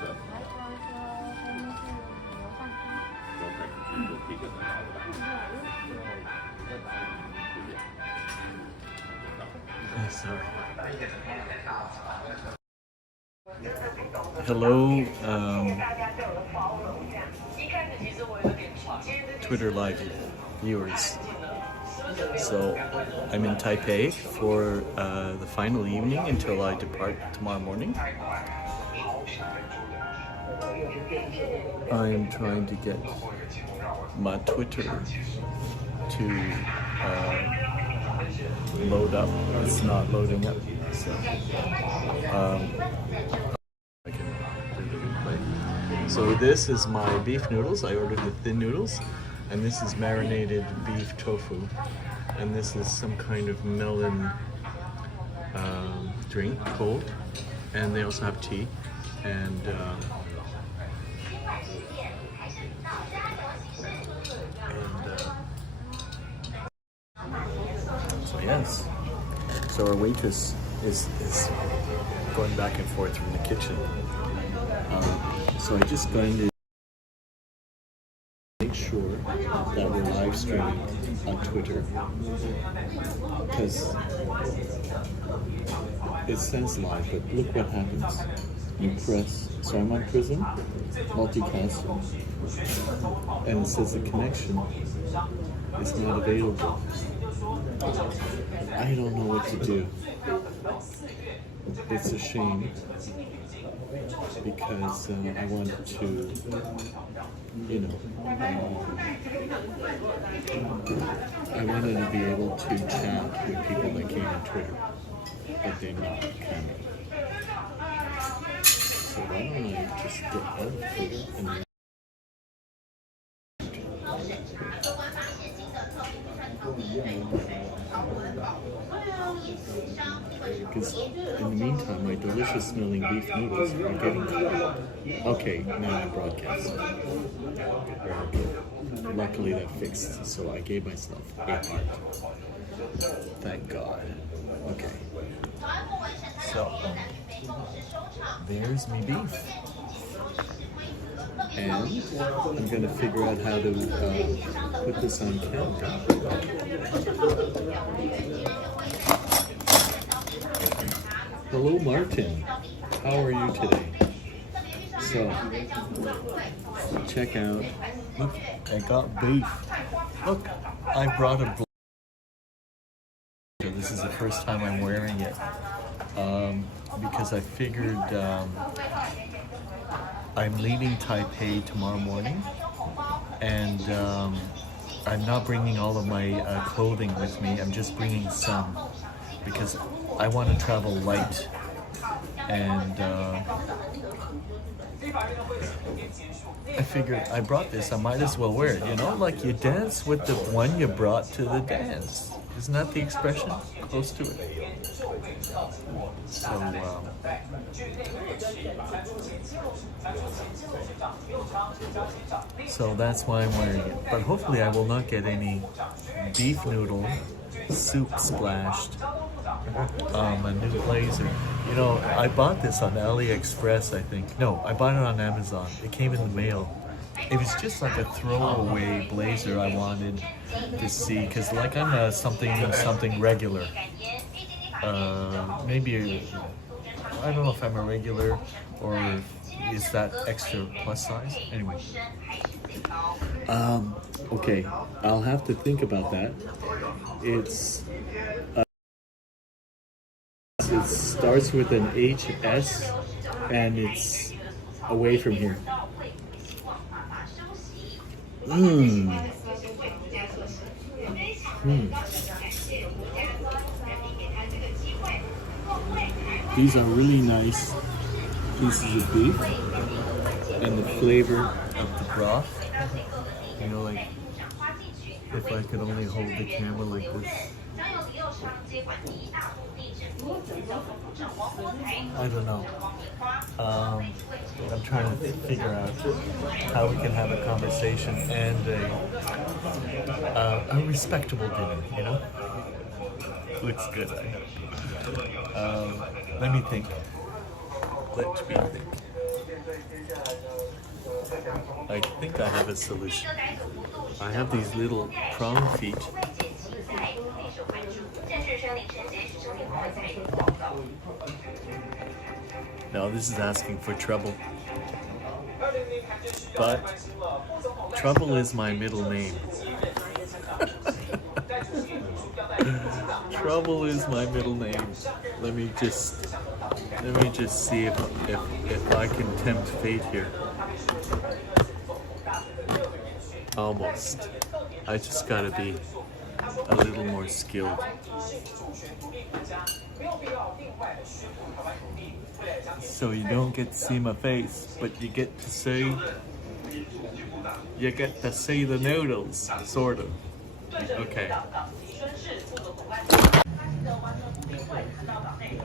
Sorry. Hello, Twitter Live viewers. So I'm in Taipei for the final evening until I depart tomorrow morning. I'm trying to get my Twitter to load up. It's not loading up, so I can do the replay. So this is my beef noodles. I ordered the thin noodles, and this is marinated beef tofu, and this is some kind of melon drink, cold, and they also have tea, and so yes. So our waitress is going back and forth from the kitchen. So I just going to make sure that we're live streaming on Twitter, because it says live, but look what happens. You press, so I'm on Prism, multicast, and it says the connection is not available. I don't know what to do. It's a shame, because I wanted to, you know, I wanted to be able to chat with people that came on Twitter, but they're not coming. So why don't I just get out of Twitter and because in the meantime, my delicious smelling beef noodles are getting cold. Okay, now I broadcast. Luckily that fixed, so I gave myself a heart. Thank God. Okay. So, there's me beef. And I'm going to figure out how to put this on camera. Hello, Martin. How are you today? So, check out. Look, I got beef. Look, I brought a blazer. This is the first time I'm wearing it. Because I figured I'm leaving Taipei tomorrow morning, and I'm not bringing all of my clothing with me. I'm just bringing some, because I want to travel light, and I figured I brought this, I might as well wear it, you know, like you dance with the one you brought to the dance. Isn't that the expression? Close to it. So that's why I'm wearing it. But hopefully I will not get any beef noodle soup splashed. A new blazer. You know, I bought this on AliExpress, I think. No, I bought it on Amazon. It came in the mail. It was just like a throwaway blazer I wanted to see, because like I'm a something regular. Maybe, I don't know if I'm a regular or is that extra plus size? Anyway. Okay, I'll have to think about that. It starts with an HS and it's away from here. These are really nice pieces of beef, and the flavor of the broth. You know, like if I could only hold the camera like this. I don't know. I'm trying to figure out how we can have a conversation and a respectable dinner, you know? Looks good, I know. Let me think. Let me think. I think I have a solution. I have these little prawn feet. Now this is asking for trouble. But trouble is my middle name. Trouble is my middle name. Let me just see if I can tempt fate here. Almost. I just gotta be a little more skilled. So you don't get to see my face, but you get to see the noodles, sort of. Okay.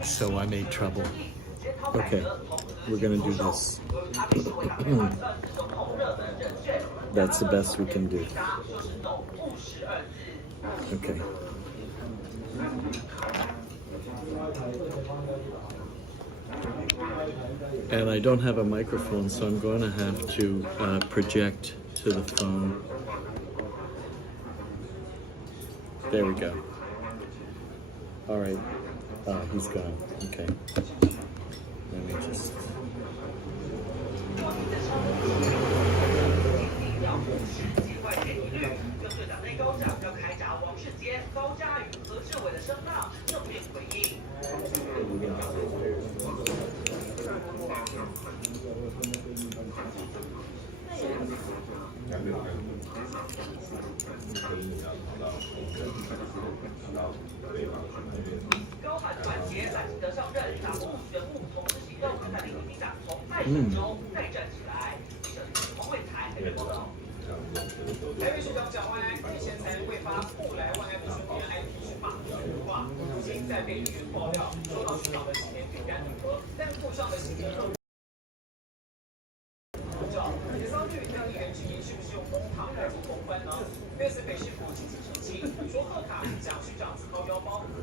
So I made trouble. Okay, we're gonna do this. That's the best we can do. Okay. And I don't have a microphone, so I'm going to have to project to the phone. There we go. All right. He's gone. Okay. Let me just...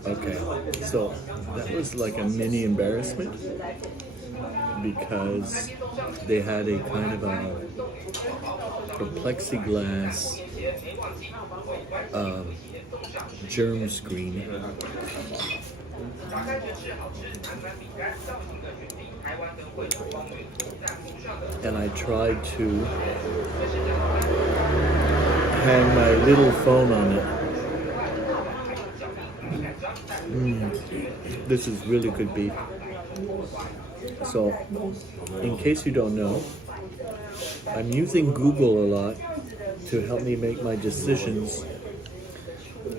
Okay, so that was like a mini embarrassment because they had a kind of a plexiglass germ screen. And I tried to hang my little phone on it. This is really good beef. So, in case you don't know, I'm using Google a lot to help me make my decisions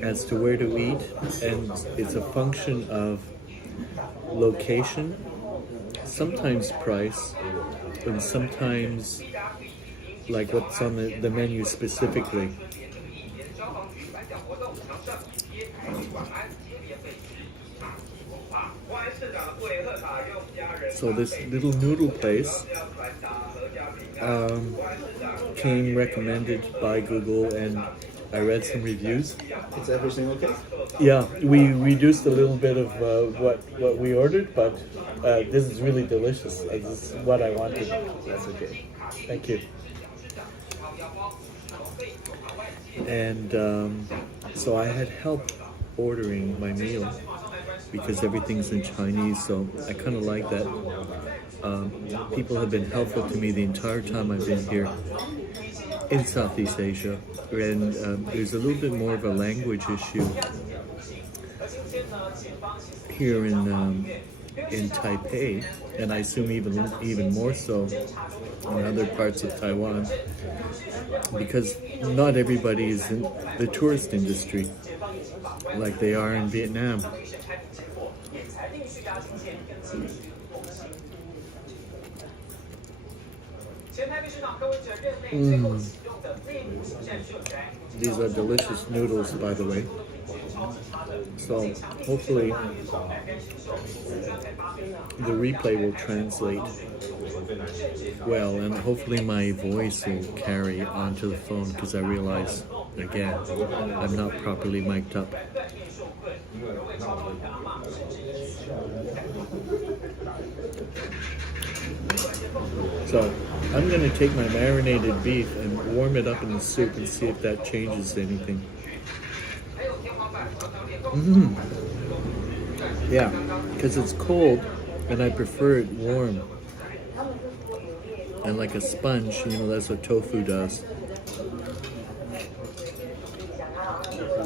as to where to eat, and it's a function of location, sometimes price, and sometimes like what's on the menu specifically. So this little noodle place came recommended by Google, and I read some reviews. Is everything okay? Yeah, we reduced a little bit of what we ordered, but this is really delicious. This is what I wanted. That's okay. Thank you. And so I had help ordering my meal because everything's in Chinese, so I kind of like that. People have been helpful to me the entire time I've been here in Southeast Asia, and there's a little bit more of a language issue here in Taipei, and I assume even more so in other parts of Taiwan, because not everybody is in the tourist industry like they are in Vietnam. These are delicious noodles, by the way. So hopefully the replay will translate well, and hopefully my voice will carry onto the phone, because I realize, again, I'm not properly mic'd up. So I'm gonna take my marinated beef and warm it up in the soup and see if that changes anything. Mm. Yeah, because it's cold and I prefer it warm. And like a sponge, that's what tofu does.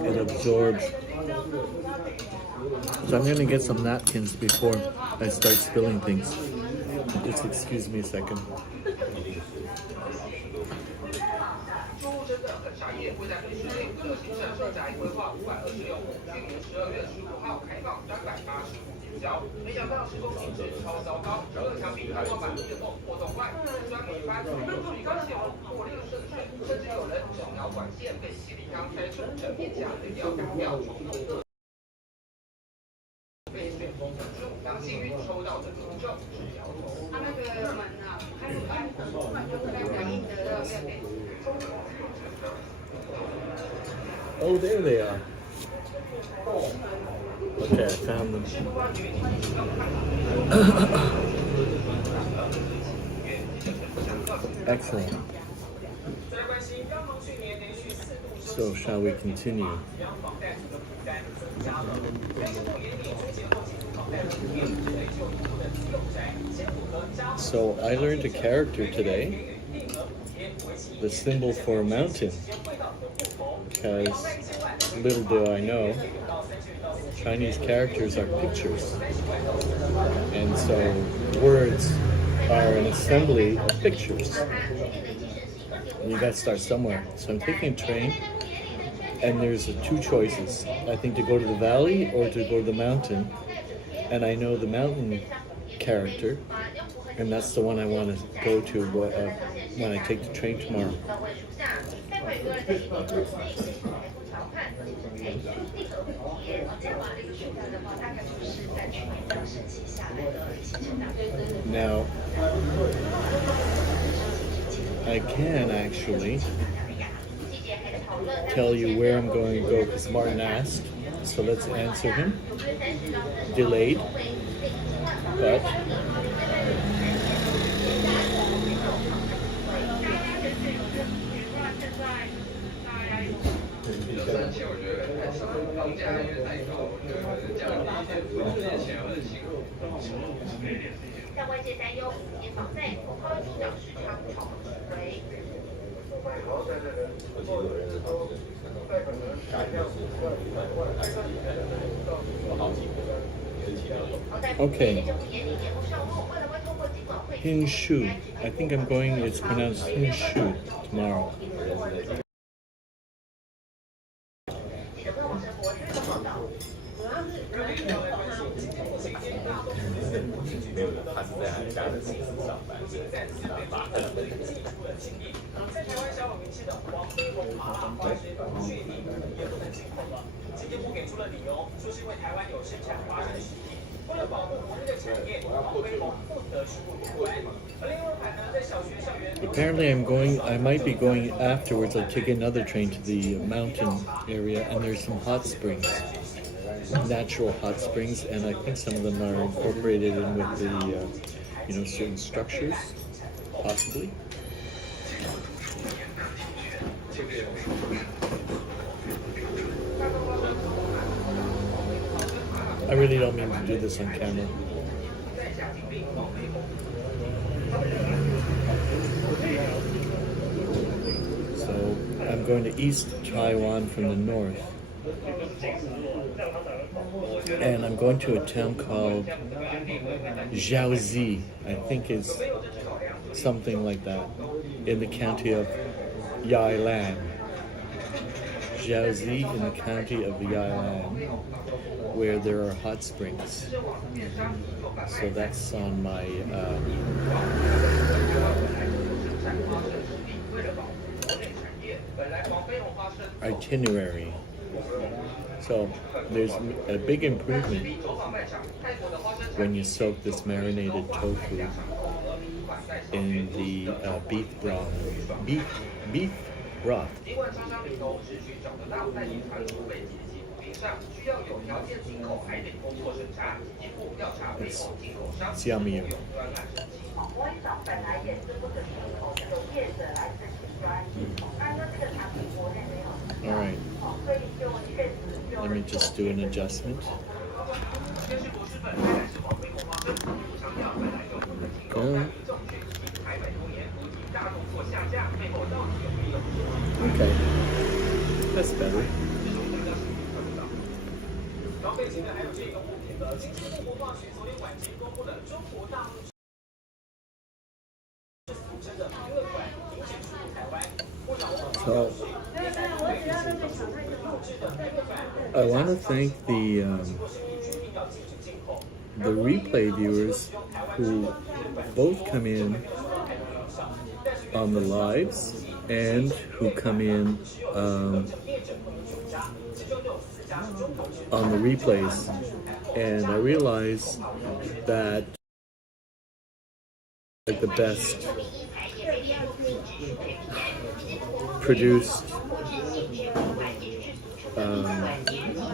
It absorbs. So I'm gonna get some napkins before I start spilling things. Just excuse me a second. Oh, there they are. Okay, I found them. Excellent. So, shall we continue? So, I learned a character today, the symbol for a mountain, because little do I know, Chinese characters are pictures, and so words are an assembly of pictures. And you got to start somewhere. So I'm taking a train, and there's two choices. I think to go to the valley or to go to the mountain, and I know the mountain character, and that's the one I want to go to when I take the train tomorrow. Now, I can actually tell you where I'm going to go because Martin asked, so let's answer him. Delayed, but okay. Hinshu. I think I'm going, it's pronounced Hinshu tomorrow. Apparently I might be going afterwards. I'll take another train to the mountain area, and there's some hot springs, natural hot springs, and I think some of them are incorporated in with the, certain structures, possibly. I really don't mean to do this on camera. So I'm going to East Taiwan from the north. And I'm going to a town called Jiaozi, I think is something like that, in the county of Yilan. Jiaozi in the county of Yilan, where there are hot springs. So that's on my itinerary. So there's a big improvement when you soak this marinated tofu in the beef broth. Beef broth. It's yummy. All right. Let me just do an adjustment. Go. Okay. That's better. So, I want to thank the replay viewers who both come in on the lives and who come in on the replays. And I realize that like the best produced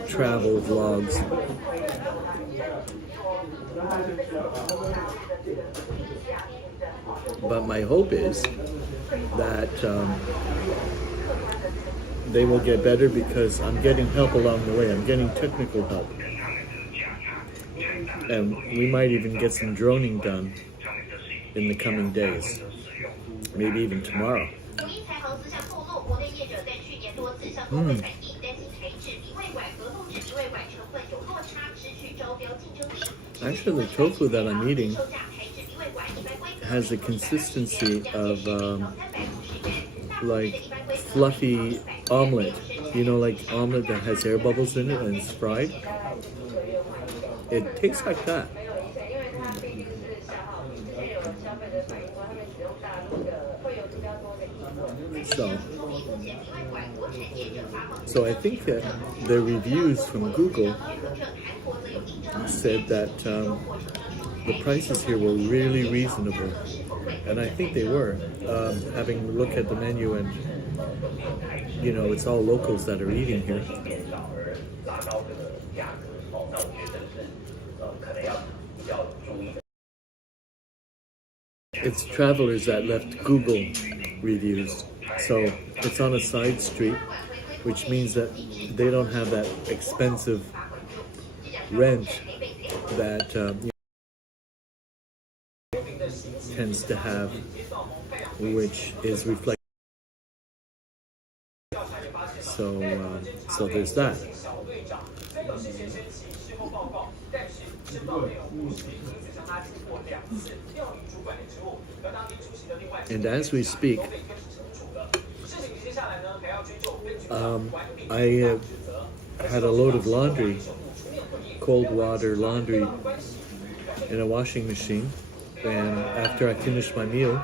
travel vlogs. But my hope is that they will get better because I'm getting help along the way. I'm getting technical help. And we might even get some droning done in the coming days. Maybe even tomorrow. Actually, the tofu that I'm eating has a consistency of like fluffy omelet. You know, like omelet that has air bubbles in it and it's fried. It tastes like that. So I think that the reviews from Google said that the prices here were really reasonable, and I think they were. Having a look at the menu, and you know, it's all locals that are eating here. It's travelers that left Google reviews, so it's on a side street, which means that they don't have that expensive rent that tends to have, which is reflected. So there's that. And as we speak, I had a load of laundry, cold water laundry, in a washing machine, and after I finish my meal,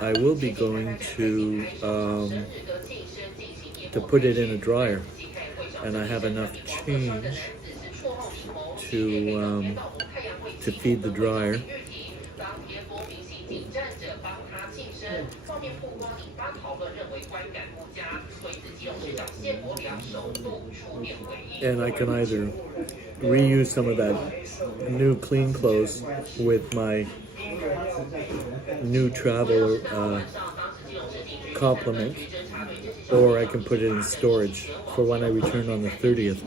I will be going to put it in a dryer, and I have enough change to feed the dryer. And I can either reuse some of that new clean clothes with my new travel complement, or I can put it in storage for when I return on the 30th.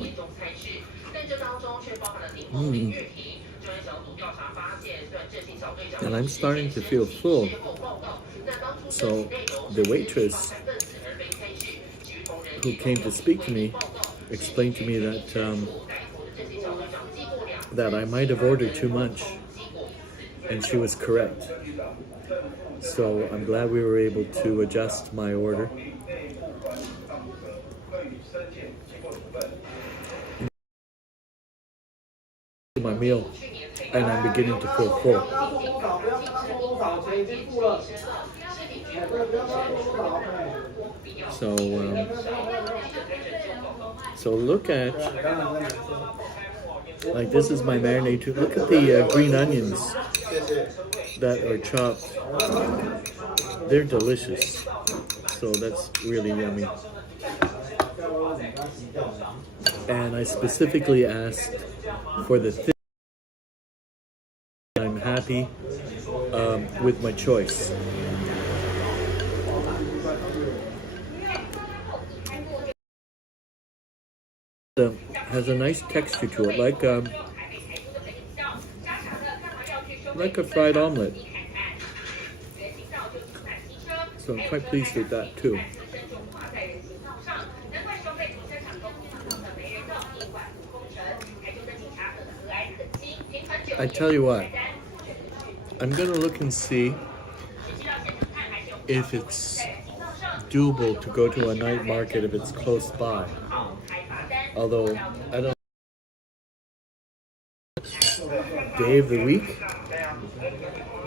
And I'm starting to feel full. So the waitress who came to speak to me explained to me that that I might have ordered too much, and she was correct. So I'm glad we were able to adjust my order. My meal, and I'm beginning to feel full. So look at, like, this is my marinated. Look at the green onions that are chopped. They're delicious. So that's really yummy. And I specifically asked for the thin. I'm happy with my choice. Has a nice texture to it, like a fried omelet. So I'm quite pleased with that too. I tell you what, I'm gonna look and see if it's doable to go to a night market if it's close by. Although I don't. Day of the week,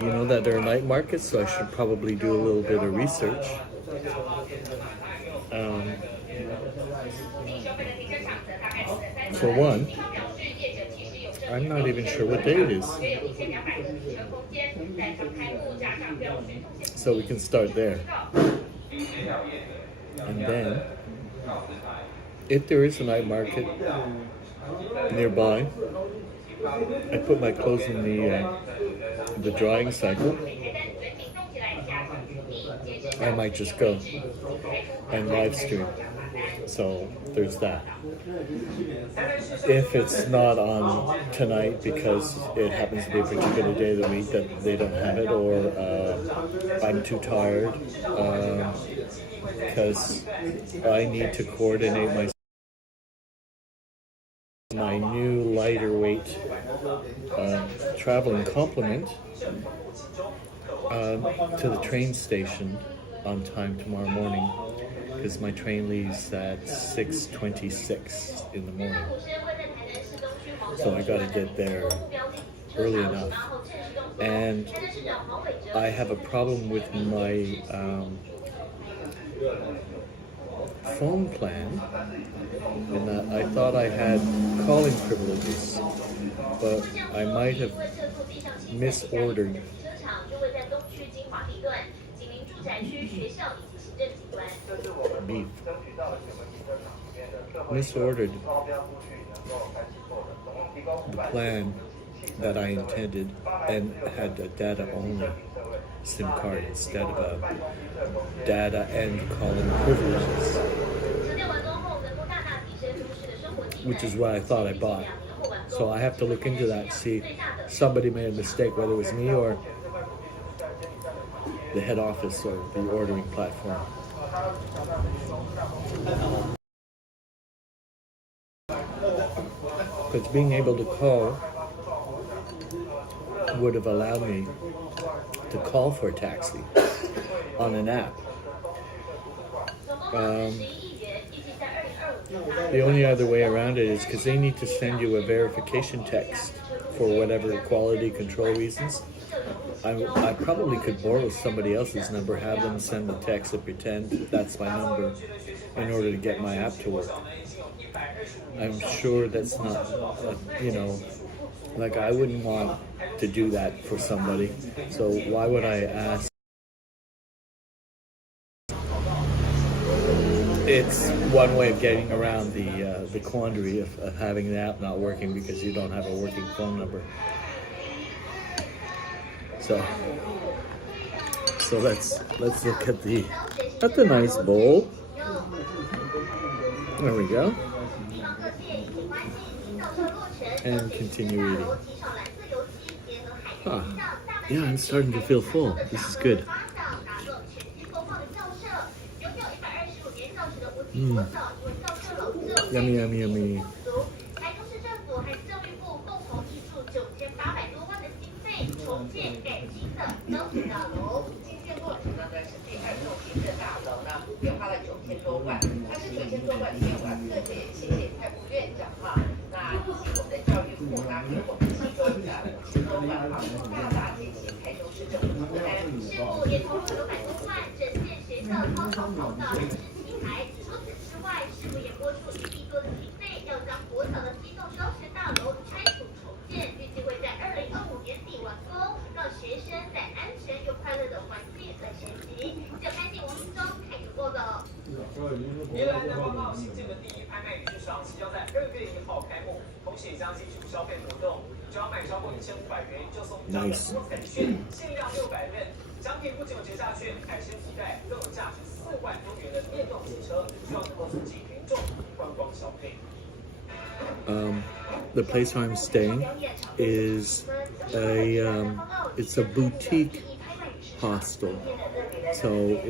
you know that there are night markets, so I should probably do a little bit of research. For one, I'm not even sure what day it is. So we can start there. And then, if there is a night market nearby, I put my clothes in the drying cycle. I might just go and live stream. So there's that. If it's not on tonight because it happens to be a particular day of the week that they don't have it, or I'm too tired because I need to coordinate my new lighter weight traveling complement to the train station on time tomorrow morning, because my train leaves at 6:26 in the morning. So I gotta get there early enough. And I have a problem with my phone plan, in that I thought I had calling privileges, but I might have misordered. Beef. Misordered the plan that I intended and had a data only SIM card instead of a data and calling privileges, which is what I thought I bought. So I have to look into that, see somebody made a mistake, whether it was me or the head office or the ordering platform. Because being able to call would have allowed me to call for a taxi on an app. The only other way around it is because they need to send you a verification text for whatever quality control reasons. I probably could borrow somebody else's number, have them send the text and pretend that's my number in order to get my app to work. I'm sure that's not, like I wouldn't want to do that for somebody. So why would I ask? It's one way of getting around the quandary of having the app not working because you don't have a working phone number. So let's look at the nice bowl. There we go. And continue eating. Yeah, I'm starting to feel full. This is good. Yummy, yummy, yummy. Nice. The place where I'm staying is it's a boutique hostel, so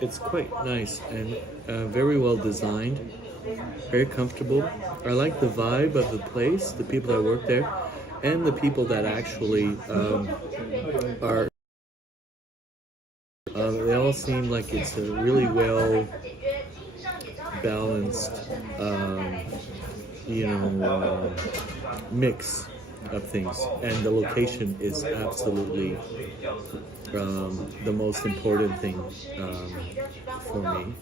it's quite nice and very well designed, very comfortable. I like the vibe of the place, the people that work there, and the people that actually are. They all seem like it's a really well balanced, mix of things, and the location is absolutely the most important thing for me.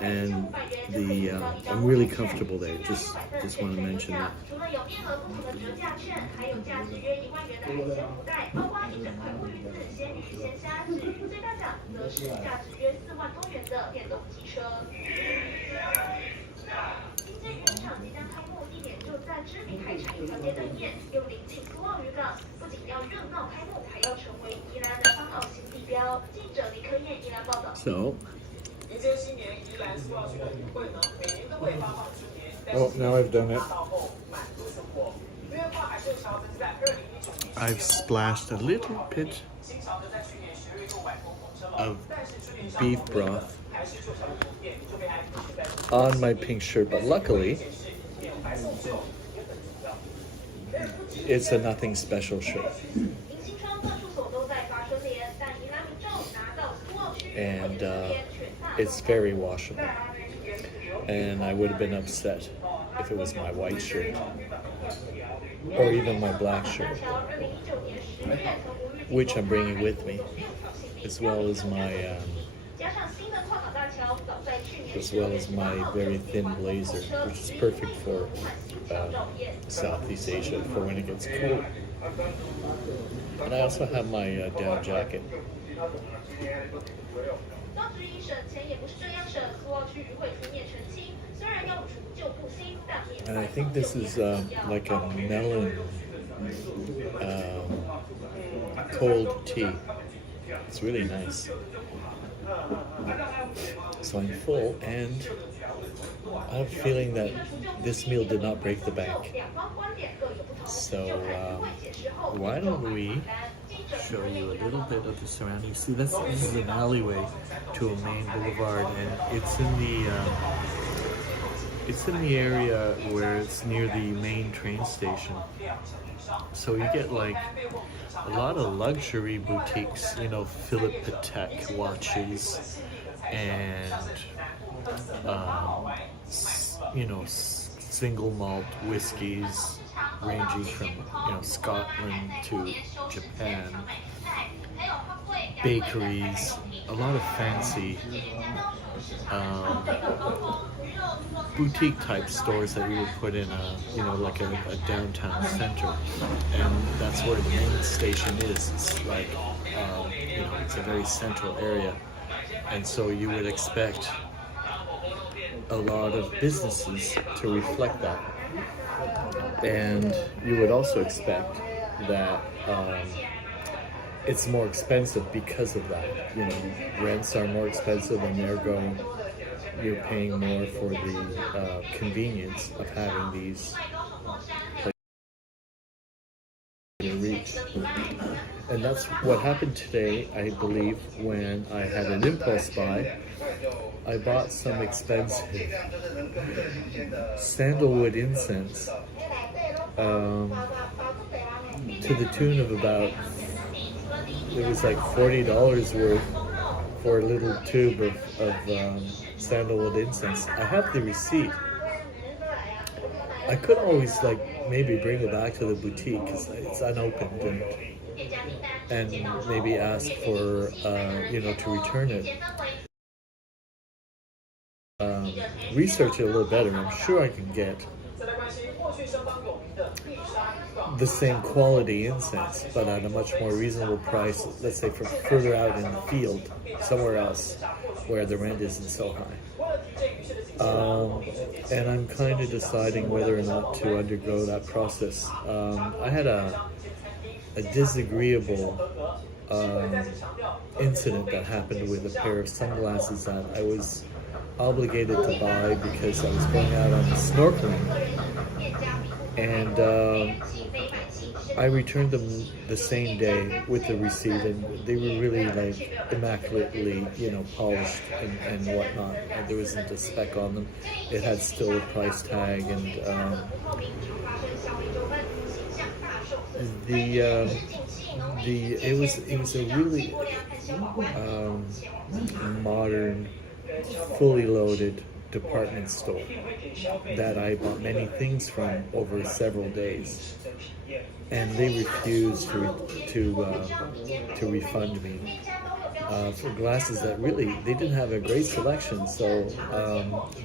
And I'm really comfortable there. Just want to mention that. So, oh, now I've done it. I've splashed a little bit of beef broth on my pink shirt, but luckily it's a nothing special shirt. And it's very washable. And I would have been upset if it was my white shirt or even my black shirt, which I'm bringing with me, as well as my very thin blazer, which is perfect for Southeast Asia for when it gets cold. And I also have my down jacket. And I think this is like a melon cold tea. It's really nice. So I'm full, and I have a feeling that this meal did not break the bank. So why don't we show you a little bit of the surroundings. See, this is an alleyway to a main boulevard, and it's in the area where it's near the main train station. So you get like a lot of luxury boutiques, Philippe Patek watches, and single malt whiskeys ranging from Scotland to Japan, bakeries, a lot of fancy boutique type stores that you would put in a downtown center, and that's where the main station is. It's like it's a very central area, and so you would expect a lot of businesses to reflect that. And you would also expect that it's more expensive because of that. Rents are more expensive, and ergo you're paying more for the convenience of having these places in reach. And that's what happened today, I believe, when I had an impulse buy. I bought some expensive sandalwood incense to the tune of about, it was like $40 worth for a little tube of sandalwood incense. I have the receipt. I could always maybe bring it back to the boutique because it's unopened, and maybe ask for to return it. Research it a little better. I'm sure I can get the same quality incense, but at a much more reasonable price. Let's say for further out in the field, somewhere else, where the rent isn't so high. And I'm kind of deciding whether or not to undergo that process. I had a disagreeable incident that happened with a pair of sunglasses that I was obligated to buy because I was going out on snorkeling, and I returned them the same day with the receipt, and they were really like immaculately, polished and whatnot. And there wasn't a speck on them. It had still a price tag, and it was a really modern, fully loaded department store that I bought many things from over several days, and they refused to refund me for glasses that really they didn't have a great selection. So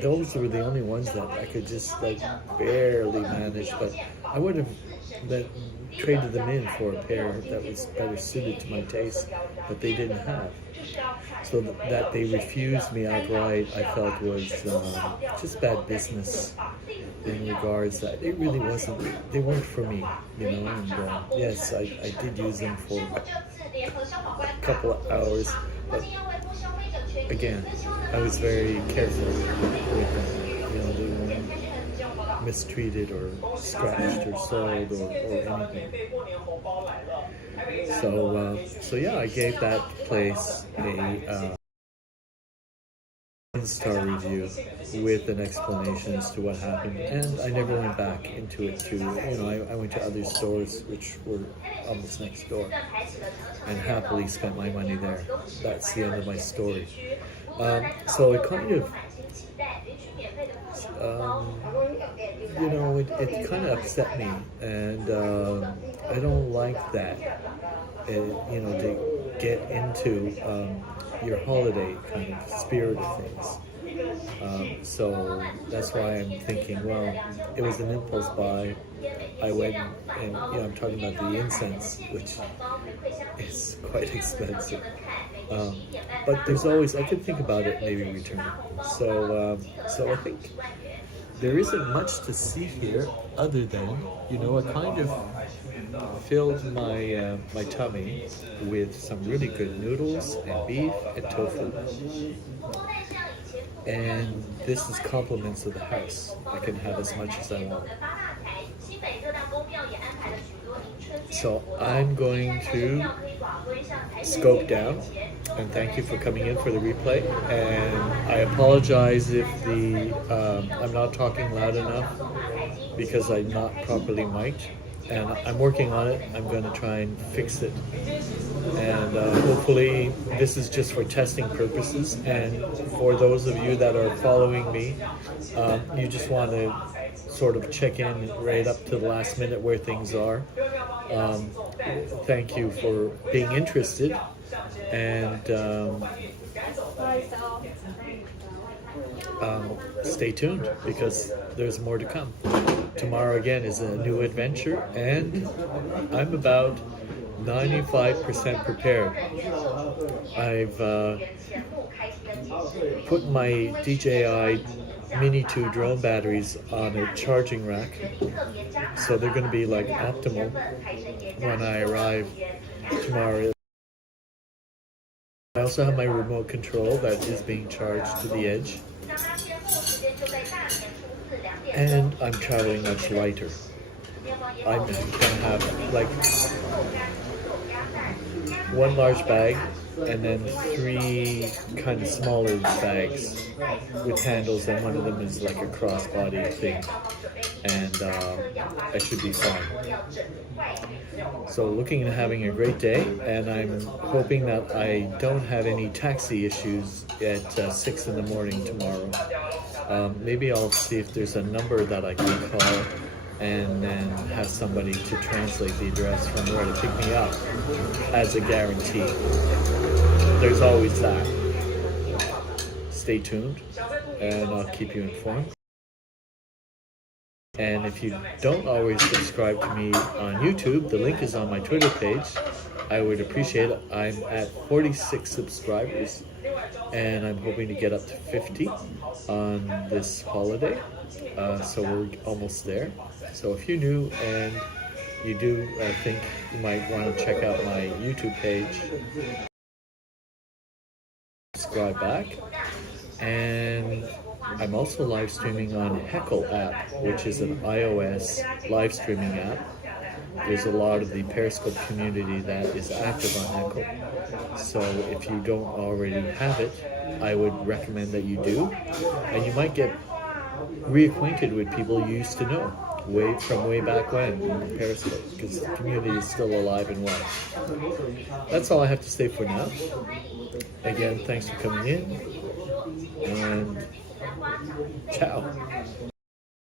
those were the only ones that I could just like barely manage, but I would have traded them in for a pair that was better suited to my taste, but they didn't have. So that they refused me outright, I felt was just bad business in regards that it really wasn't, they weren't for me, and yes, I did use them for a couple of hours, but again, I was very careful with them, they weren't mistreated or scratched or soiled or anything. So yeah, I gave that place a one-star review with an explanation as to what happened, and I never went back into it I went to other stores which were almost next door and happily spent my money there. That's the end of my story. So it kind of it kind of upset me, and I don't like that. To get into your holiday kind of spirit of things. So that's why I'm thinking, well, it was an impulse buy. I went and I'm talking about the incense, which is quite expensive. But there's always, I could think about it, maybe return it. So I think there isn't much to see here other than, I kind of filled my my tummy with some really good noodles and beef and tofu. And this is compliments of the house. I can have as much as I want. So I'm going to scope down, and thank you for coming in for the replay. And I apologize if I'm not talking loud enough because I'm not properly mic'd. And I'm working on it. I'm going to try and fix it. And hopefully this is just for testing purposes. And for those of you that are following me, you just want to sort of check in right up to the last minute where things are. Thank you for being interested. And stay tuned because there's more to come. Tomorrow again is a new adventure, and I'm about 95% prepared. I've put my DJI Mini 2 drone batteries on a charging rack, so they're going to be like optimal when I arrive tomorrow. I also have my remote control that is being charged to the edge. And I'm traveling much lighter. I'm going to have like one large bag and then 3 kind of smaller bags with handles, and one of them is like a crossbody thing, and I should be fine. So looking and having a great day, and I'm hoping that I don't have any taxi issues at 6 in the morning tomorrow. Maybe I'll see if there's a number that I can call and then have somebody to translate the address from where to pick me up as a guarantee. There's always that. Stay tuned, and I'll keep you informed. And if you don't always subscribe to me on YouTube, the link is on my Twitter page. I would appreciate it. I'm at 46 subscribers, and I'm hoping to get up to 50 on this holiday. So we're almost there. So if you're new and you do think you might want to check out my YouTube page, subscribe back. And I'm also live streaming on Heckle app, which is an iOS live streaming app. There's a lot of the Periscope community that is active on Heckle. So if you don't already have it, I would recommend that you do. And you might get reacquainted with people you used to know way back when in Periscope, because the community is still alive and well. That's all I have to say for now. Again, thanks for coming in, and ciao.